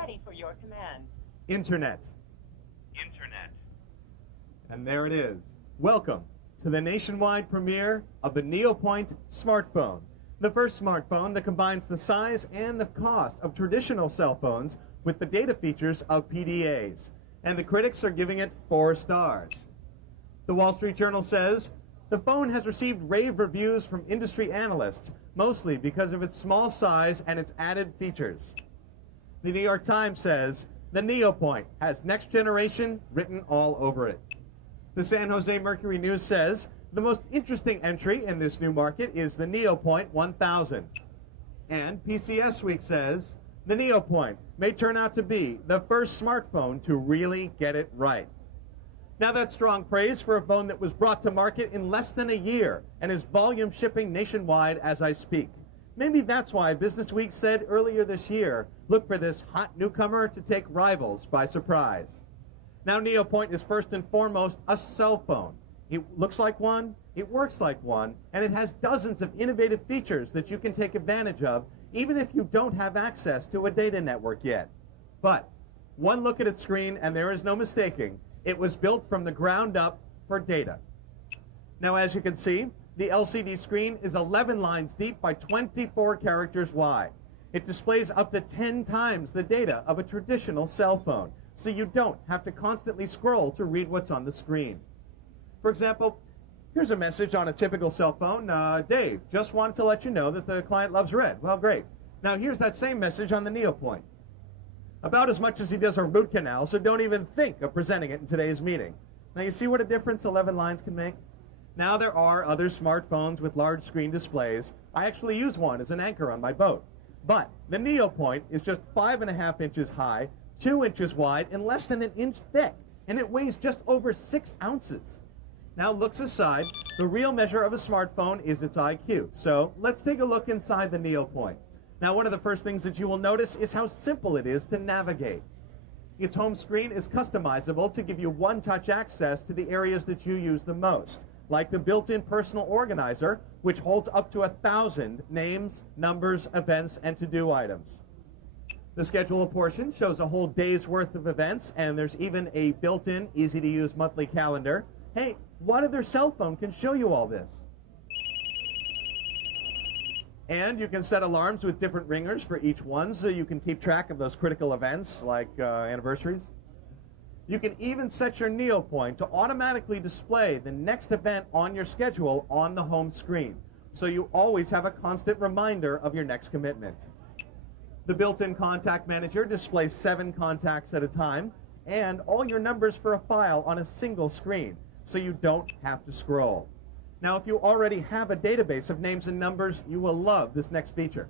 ready for your command. Internet. Internet. And there it is. Welcome to the nationwide premiere of the NeoPoint smartphone. The first smartphone that combines the size and the cost of traditional cell phones with the data features of PDAs. And the critics are giving it 4 stars. The Wall Street Journal says, the phone has received rave reviews from industry analysts, mostly because of its small size and its added features. The New York Times says, the NeoPoint has next generation written all over it. The San Jose Mercury News says, the most interesting entry in this new market is the NeoPoint 1000. And PCS Week says, the NeoPoint may turn out to be the first smartphone to really get it right. Now that's strong praise for a phone that was brought to market in less than a year and is volume shipping nationwide as I speak. Maybe that's why Business Week said earlier this year, look for this hot newcomer to take rivals by surprise. Now NeoPoint is first and foremost a cell phone. It looks like one, it works like one, and it has dozens of innovative features that you can take advantage of even if you don't have access to a data network yet. But one look at its screen and there is no mistaking, it was built from the ground up for data. Now as you can see, the LCD screen is 11 lines deep by 24 characters wide. It displays up to 10 times the data of a traditional cell phone, so you don't have to constantly scroll to read what's on the screen. For example, here's a message on a typical cell phone. Dave, just wanted to let you know that the client loves red. Well, great. Now here's that same message on the NeoPoint. About as much as he does a root canal, so don't even think of presenting it in today's meeting. Now you see what a difference 11 lines can make? Now there are other smartphones with large screen displays. I actually use one as an anchor on my boat. But the NeoPoint is just 5.5 inches high, 2 inches wide, and less than an inch thick, and it weighs just over 6 ounces. Now looks aside, the real measure of a smartphone is its IQ. So let's take a look inside the NeoPoint. Now one of the first things that you will notice is how simple it is to navigate. Its home screen is customizable to give you one-touch access to the areas that you use the most, like the built-in personal organizer, which holds up to 1,000 names, numbers, events, and to-do items. The schedule portion shows a whole day's worth of events, and there's even a built-in, easy-to-use monthly calendar. Hey, what other cell phone can show you all this? And you can set alarms with different ringers for each one, so you can keep track of those critical events, like anniversaries. You can even set your NeoPoint to automatically display the next event on your schedule on the home screen, so you always have a constant reminder of your next commitment. The built-in contact manager displays 7 contacts at a time, and all your numbers for a file on a single screen, so you don't have to scroll. Now, if you already have a database of names and numbers, you will love this next feature.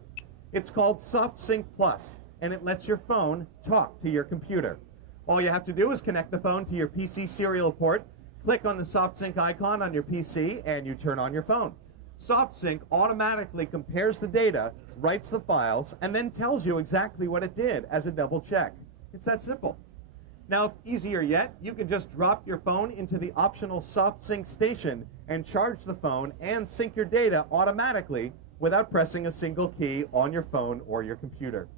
It's called SoftSync Plus, and it lets your phone talk to your computer. All you have to do is connect the phone to your PC serial port, click on the SoftSync icon on your PC, and you turn on your phone. SoftSync automatically compares the data, writes the files, and then tells you exactly what it did as a double check. It's that simple. Now, if easier yet, you can just drop your phone into the optional SoftSync station and charge the phone and sync your data automatically without pressing a single key on your phone or your computer.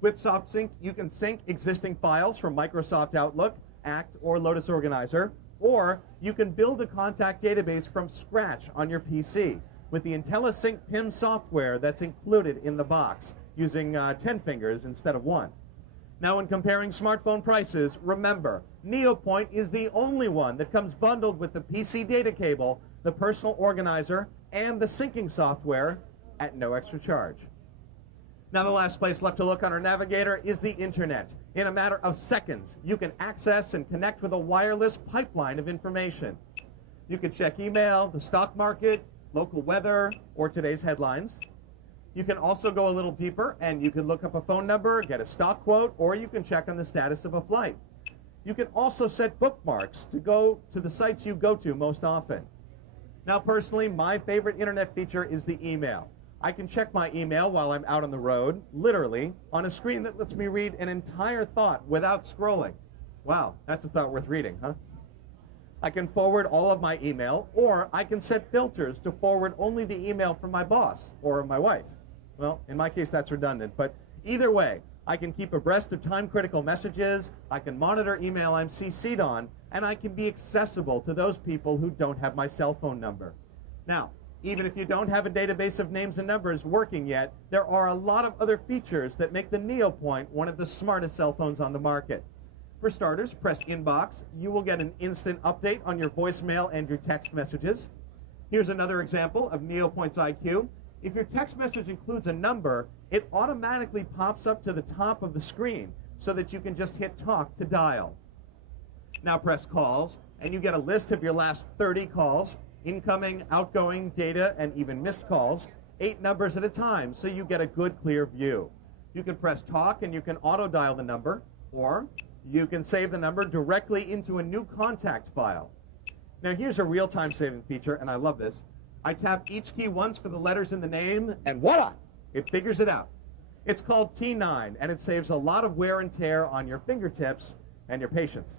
With SoftSync, you can sync existing files from Microsoft Outlook, Act, or Lotus Organizer, or you can build a contact database from scratch on your PC with the IntelliSync PIM software that's included in the box, using 10 fingers instead of 1. Now, when comparing smartphone prices, remember, NeoPoint is the only one that comes bundled with the PC data cable, the personal organizer, and the syncing software at no extra charge. Now, the last place left to look on our navigator is the Internet. In a matter of seconds, you can access and connect with a wireless pipeline of information. You can check email, the stock market, local weather, or today's headlines. You can also go a little deeper, and you can look up a phone number, get a stock quote, or you can check on the status of a flight. You can also set bookmarks to go to the sites you go to most often. Now, personally, my favorite Internet feature is the email. I can check my email while I'm out on the road, literally, on a screen that lets me read an entire thought without scrolling. Wow, that's a thought worth reading, huh? I can forward all of my email, or I can set filters to forward only the email from my boss or my wife. Well, in my case, that's redundant, but either way, I can keep abreast of time-critical messages, I can monitor email I'm CC'd on, and I can be accessible to those people who don't have my cell phone number. Now, even if you don't have a database of names and numbers working yet, there are a lot of other features that make the NeoPoint one of the smartest cell phones on the market. For starters, press Inbox. You will get an instant update on your voicemail and your text messages. Here's another example of NeoPoint's IQ. If your text message includes a number, it automatically pops up to the top of the screen so that you can just hit talk to dial. Now press calls, and you get a list of your last 30 calls, incoming, outgoing, data, and even missed calls, 8 numbers at a time, so you get a good, clear view. You can press talk, and you can auto-dial the number, or you can save the number directly into a new contact file. Now here's a real-time saving feature, and I love this. I tap each key once for the letters in the name, and voila! It figures it out. It's called T9, and it saves a lot of wear and tear on your fingertips and your patience.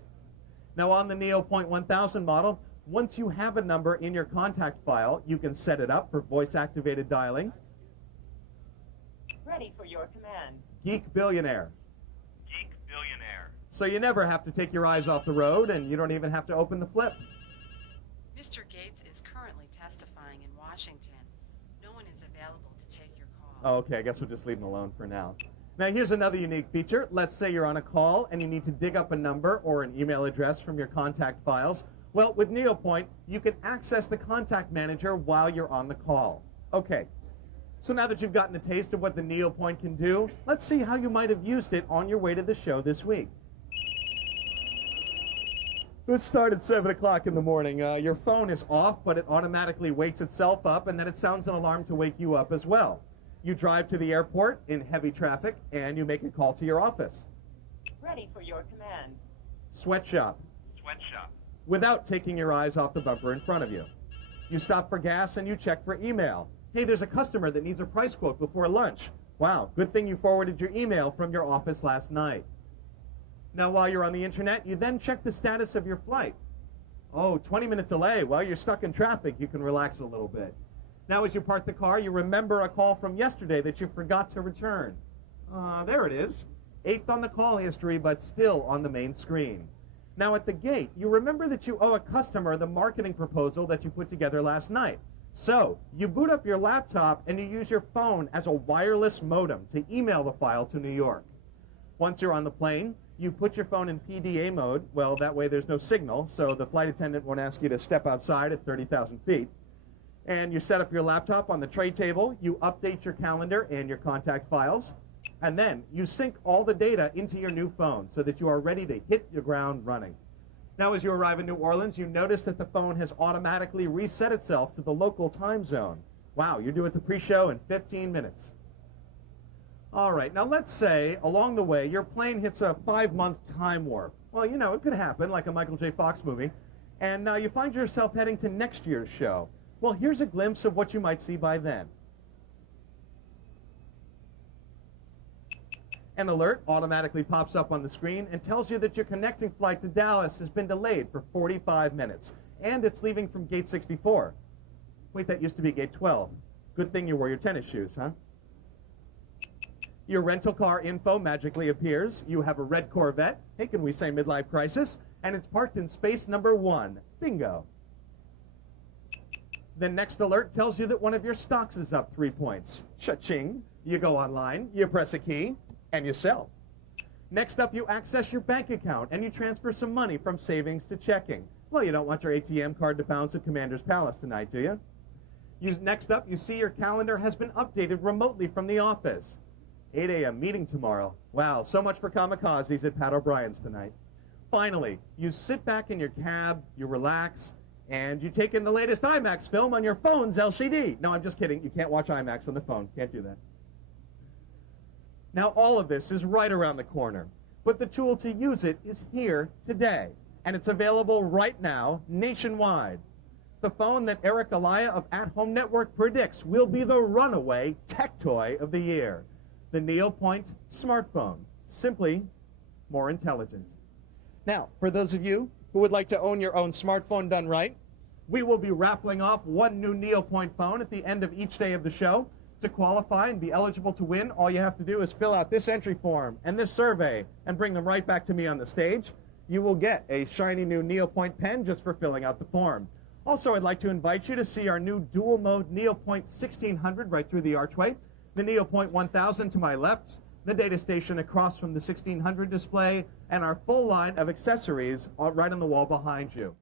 Now on the NeoPoint 1000 model, once you have a number in your contact file, you can set it up for voice-activated dialing. Ready for your command. Geek Billionaire. Geek billionaire. So you never have to take your eyes off the road, and you don't even have to open the flip. Mr. Gates is currently testifying in Washington. No one is available to take your call. Oh, okay, I guess we'll just leave him alone for now. Now here's another unique feature. Let's say you're on a call and you need to dig up a number or an email address from your contact files. Well, with NeoPoint, you can access the contact manager while you're on the call. Okay, so now that you've gotten a taste of what the NeoPoint can do, let's see how you might have used it on your way to the show this week. Let's start at 7 o'clock in the morning. Your phone is off, but it automatically wakes itself up, and then it sounds an alarm to wake you up as well. You drive to the airport in heavy traffic, and you make a call to your office. Ready for your command. Sweatshop, Sweatshop. without taking your eyes off the bumper in front of you. You stop for gas, and you check for email. Hey, there's a customer that needs a price quote before lunch. Wow, good thing you forwarded your email from your office last night. Now, while you're on the internet, you then check the status of your flight. Oh, 20-minute delay. Well, you're stuck in traffic. You can relax a little bit. Now, as you park the car, you remember a call from yesterday that you forgot to return. There it is. 8th on the call history, but still on the main screen. Now, at the gate, you remember that you owe a customer the marketing proposal that you put together last night. So, you boot up your laptop and you use your phone as a wireless modem to email the file to New York. Once you're on the plane, you put your phone in PDA mode. Well, that way there's no signal, so the flight attendant won't ask you to step outside at 30,000 feet. And you set up your laptop on the tray table, you update your calendar and your contact files, and then you sync all the data into your new phone so that you are ready to hit the ground running. Now, as you arrive in New Orleans, you notice that the phone has automatically reset itself to the local time zone. Wow, you do it the pre-show in 15 minutes. All right, now let's say along the way your plane hits a 5-month time warp. Well, you know, it could happen, like a Michael J. Fox movie. And now you find yourself heading to next year's show. Well, here's a glimpse of what you might see by then. An alert automatically pops up on the screen and tells you that your connecting flight to Dallas has been delayed for 45 minutes, and it's leaving from gate 64. Wait, that used to be gate 12. Good thing you wore your tennis shoes, huh? Your rental car info magically appears. You have a red Corvette. Hey, can we say midlife crisis? And it's parked in space number 1. Bingo. The next alert tells you that one of your stocks is up 3 points. Cha-ching. You go online, you press a key, and you sell. Next up, you access your bank account, and you transfer some money from savings to checking. Well, you don't want your ATM card to bounce at Commander's Palace tonight, do you? Next up, you see your calendar has been updated remotely from the office. 8 a.m. meeting tomorrow. Wow, so much for kamikazes at Pat O'Brien's tonight. Finally, you sit back in your cab, you relax, and you take in the latest IMAX film on your phone's LCD. No, I'm just kidding. You can't watch IMAX on the phone. Can't do that. Now, all of this is right around the corner, but the tool to use it is here today, and it's available right now nationwide. The phone that Eric Alaya of At Home Network predicts will be the runaway tech toy of the year. The NeoPoint smartphone, simply more intelligent. Now, for those of you who would like to own your own smartphone done right, we will be raffling off one new NeoPoint phone at the end of each day of the show. To qualify and be eligible to win, all you have to do is fill out this entry form and this survey and bring them right back to me on the stage. You will get a shiny new NeoPoint pen just for filling out the form. Also, I'd like to invite you to see our new dual-mode NeoPoint 1600 right through the archway, the NeoPoint 1000 to my left, the data station across from the 1600 display, and our full line of accessories right on the wall behind you.